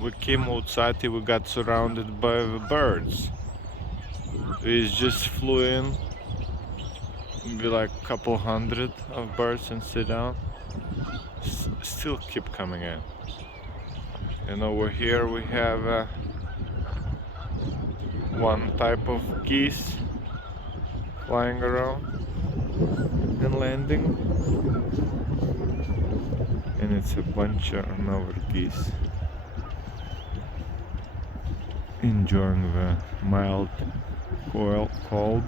we came outside and we got surrounded by the birds. We just flew in, be like a couple hundred of birds and sit down. Still keep coming in. And over here we have one type of geese flying around and landing, and it's a bunch of another geese enjoying the mild cold.